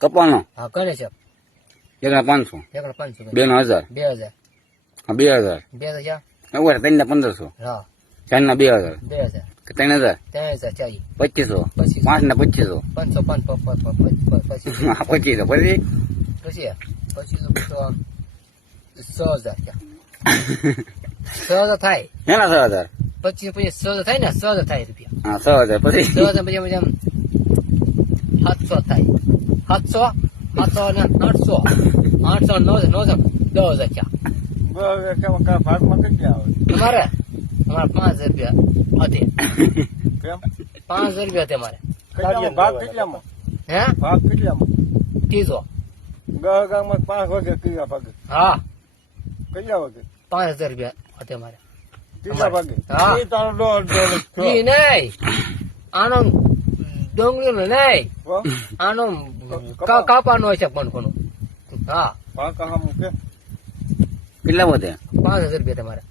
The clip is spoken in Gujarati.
કપાનો હા કરે છે એકના 500 એકડો 500 બે નો 1000 2000 હા 2000 2000 એવું 3 ના 1500 હા 4 ના 2000 2000 કે 3000 3000 ચાલી 2500 2500 5 ના 2500 500 પછી હા 2500 પછી પછી તો 6000 6000 થાય એના 6000 25 પછી 6000 થાય ને 6000 થાય રૂપિયા હા 6000 પછી 6000 પછી આમ 700 થાય 700 700 ને 800 800 900 10,000 ક્યાં ભાગમાં કેટલા આવે અમારે 5000 રૂપિયા હતી કેમ 5000 રૂપિયા હતી અમારે કેટલામાં ભાગ કેટલામાં હે ભાગ કેટલામાં ત્રીસો ગામમાં 5 વાગે કયા ભાગે હા કયા વાગે 5000 રૂપિયા હતી અમારે ત્રીજા ભાગે હા. એ તારો દોઢ ઈ નહીં આનો ડોંગળીનો નહીં આનો કાપાનો હોય છે પણ કોનો હા ભાગ કહા મૂકે કેટલા વધે 5000 રૂપિયા તમારે